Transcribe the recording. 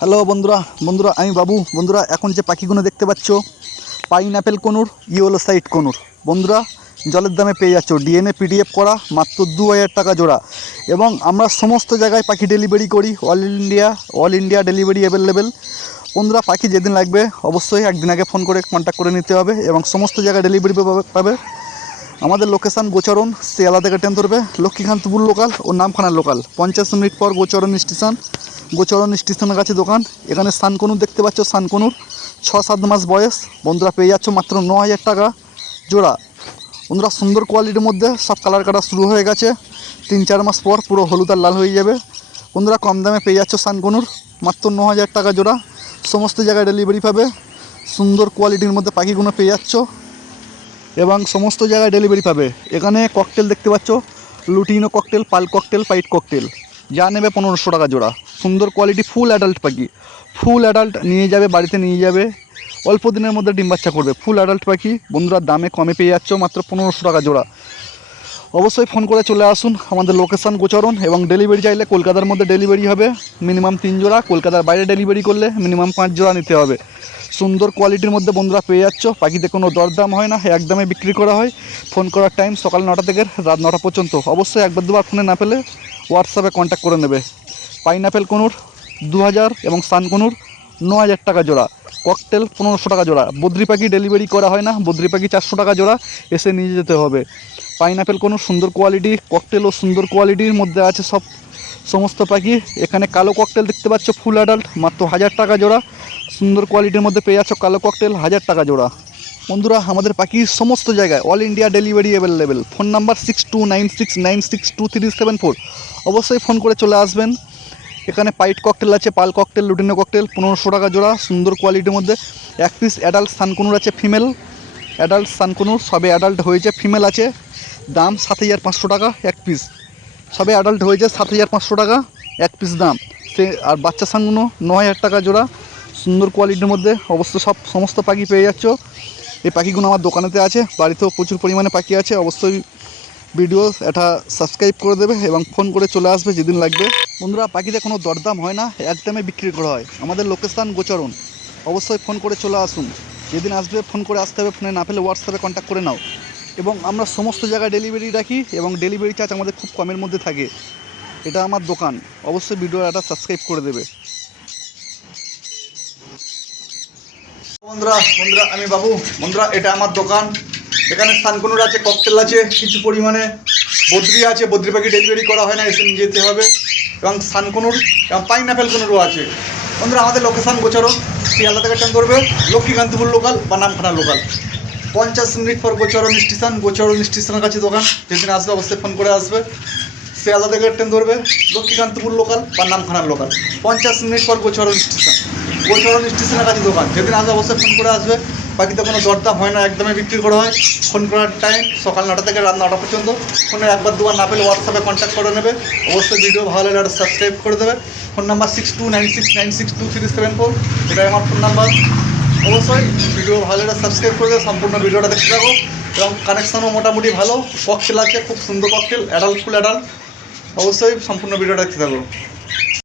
Hello বন্ধুরা বন্ধুরা আমি বাবু। বন্ধুরা এখন যে পাখিগুলো দেখতে পাচ্ছ pineapple conure, yellow side conure, বন্ধুরা জলের দামে পেয়ে যাচ্ছ। ডিএনএ পিডিএফ করা মাত্র 2000 টাকা জোড়া। এবং আমরা সমস্ত জায়গায় পাখি ডেলিভারি করি, অল ইন্ডিয়া ডেলিভারি অ্যাভেলেবেল। বন্ধুরা পাখি যেদিন লাগবে অবশ্যই একদিন আগে ফোন করে কন্ট্যাক্ট করে নিতে হবে এবং সমস্ত জায়গায় ডেলিভারি পাবে। আমাদের লোকেশান গোচরণ, শিয়ালদা থেকে ট্রেন ধরবে লক্ষ্মীকান্তপুর লোকাল ও নামখানা লোকাল, 50 মিনিট পর গোচরণ স্টেশনের কাছে দোকান। এখানে সানকনুর দেখতে পাচ্ছ, সানকনুর 6-7 মাস বয়স। বন্ধুরা পেয়ে যাচ্ছ মাত্র 9000 টাকা জোড়া। বন্ধুরা সুন্দর কোয়ালিটির মধ্যে সব কালার কাটা শুরু হয়ে গেছে, 3-4 মাস পর পুরো হলুদ আর লাল হয়ে যাবে। বন্ধুরা কম দামে পেয়ে যাচ্ছ সানকনুর মাত্র 9000 টাকা জোড়া। সমস্ত জায়গায় ডেলিভারি পাবে, সুন্দর কোয়ালিটির মধ্যে পাখিগুলো পেয়ে যাচ্ছ এবং সমস্ত জায়গায় ডেলিভারি পাবে। এখানে ককটেল দেখতে পাচ্ছ, lutino cockatiel, pearl cockatiel, pied cockatiel, যা নেবে 1500 টাকা জোড়া। সুন্দর কোয়ালিটি ফুল অ্যাডাল্ট পাখি, ফুল অ্যাডাল্ট নিয়ে যাবে, বাড়িতে নিয়ে যাবে, অল্প দিনের মধ্যে ডিম বাচ্চা করবে। ফুল অ্যাডাল্ট পাখি বন্ধুরা দামে কমে পেয়ে যাচ্ছ মাত্র 1500 টাকা জোড়া। অবশ্যই ফোন করে চলে আসুন। আমাদের লোকেশান গোচরণ এবং ডেলিভারি চাইলে কলকাতার মধ্যে ডেলিভারি হবে মিনিমাম 3 জোড়া, কলকাতার বাইরে ডেলিভারি করলে মিনিমাম 5 জোড়া নিতে হবে। সুন্দর কোয়ালিটির মধ্যে বন্ধুরা পেয়ে যাচ্ছ। পাখিতে কোনো দরদাম হয় না, একদমে বিক্রি করা হয়। ফোন করার টাইম সকাল 9টা থেকে রাত 9টা পর্যন্ত। অবশ্যই একবার দুবার ফোনে না পেলে হোয়াটসঅ্যাপে কন্ট্যাক্ট করে নেবে। পাইনঅ্যাপেল কনুর 2000 এবং সানকনুর 9000 টাকা জোড়া, ককটেল 1500 টাকা জোড়া। বদ্রি পাখি ডেলিভারি করা হয় না, বদ্রি পাখি 400 টাকা জোড়া, এসে নিয়ে যেতে হবে। পাইনঅ্যাপেল কোনো সুন্দর কোয়ালিটি, ককটেলও সুন্দর কোয়ালিটির মধ্যে আছে সমস্ত পাখি। এখানে কালো ককটেল দেখতে পাচ্ছ ফুল অ্যাডাল্ট মাত্র 1000 টাকা জোড়া। সুন্দর কোয়ালিটির মধ্যে পেয়ে যাচ্ছ কালো ককটেল 1000 টাকা জোড়া। বন্ধুরা আমাদের পাখি সমস্ত জায়গায় all India delivery available. Phone number 6296962374। অবশ্যই ফোন করে চলে আসবেন। এখানে পাইট ককটেল আছে, পাল ককটেল, লুটিনো ককটেল 1500 টাকা জোড়া, সুন্দর কোয়ালিটির মধ্যে। এক পিস অ্যাডাল্ট সানকনুর আছে, ফিমেল অ্যাডাল্ট সানকনুর সবে অ্যাডাল্ট হয়েছে, ফিমেল আছে, দাম 7500 টাকা এক পিস। সবে অ্যাডাল্ট হয়েছে, 7500 টাকা এক পিস দাম। আর বাচ্চা সানগুলো 9000 টাকা জোড়া, সুন্দর কোয়ালিটির মধ্যে। সমস্ত পাখি পেয়ে যাচ্ছ। এই পাখিগুলো আমার দোকানেতে আছে, বাড়িতেও প্রচুর পরিমাণে পাখি আছে। অবশ্যই ভিডিও এটা সাবস্ক্রাইব করে দেবে এবং ফোন করে চলে আসবে যেদিন লাগবে। বন্ধুরা পাখিতে কোনো দরদাম হয় না, একদমে বিক্রি করা হয়। আমাদের লোকেশান গোচরণ। অবশ্যই ফোন করে চলে আসুন। যেদিন আসবে ফোন করে আসতে হবে, ফোনে না পেলে হোয়াটসঅ্যাপে কন্ট্যাক্ট করে নাও। এবং আমরা সমস্ত জায়গায় ডেলিভারি রাখি এবং ডেলিভারি চার্জ আমাদের খুব কমের মধ্যে থাকে। এটা আমার দোকান, অবশ্যই ভিডিও এটা সাবস্ক্রাইব করে দেবে। বন্ধুরা আমি বাবু। বন্ধুরা এটা আমার দোকান। এখানে সানকনুর আছে, ককটেল আছে, কিছু পরিমাণে বদ্রি আছে। বদ্রি পাখি ডেলিভারি করা হয় না, এসে নিয়ে যেতে হবে। এবং সানকনুর এবং পাইনঅ্যাপেল কনুরও আছে। বন্ধুরা আমাদের লোকেশান গোচরণ, শিয়ালদা থেকে ট্রেন ধরবে লক্ষ্মীকান্তপুর লোকাল বা নামখানা লোকাল, 50 মিনিট পর গোচরণ স্টেশনের কাছে দোকান। যেদিন আসবে অবশ্যই ফোন করে আসবে। শিয়ালদা থেকে ট্রেন ধরবে লক্ষ্মীকান্তপুর লোকাল বা নামখানার লোকাল, 50 মিনিট পর গোচরণ স্টেশনের কাছে দোকান। যেদিন আসবে অবশ্যই ফোন করে আসবে। বাকিতে কোনো দরদাম হয় না, একদমই বিক্রি করা হয়। ফোন করার টাইম সকাল 9টা থেকে রাত 9টা পর্যন্ত। ফোনে একবার দুবার না পেলে হোয়াটসঅ্যাপে কন্ট্যাক্ট করে নেবে। অবশ্যই ভিডিও ভালো লাগলে সাবস্ক্রাইব করে দেবে। ফোন নাম্বার 6296962374, এটাই আমার ফোন নাম্বার। অবশ্যই ভিডিও ভালো লাগলে সাবস্ক্রাইব করে দেবে, সম্পূর্ণ ভিডিওটা দেখতে থাকো। এবং কানেকশানও মোটামুটি ভালো, ককটেল আছে, খুব সুন্দর ককটেল, অ্যাডাল্ট, ফুল অ্যাডাল্ট। অবশ্যই সম্পূর্ণ ভিডিওটা দেখতে থাকো।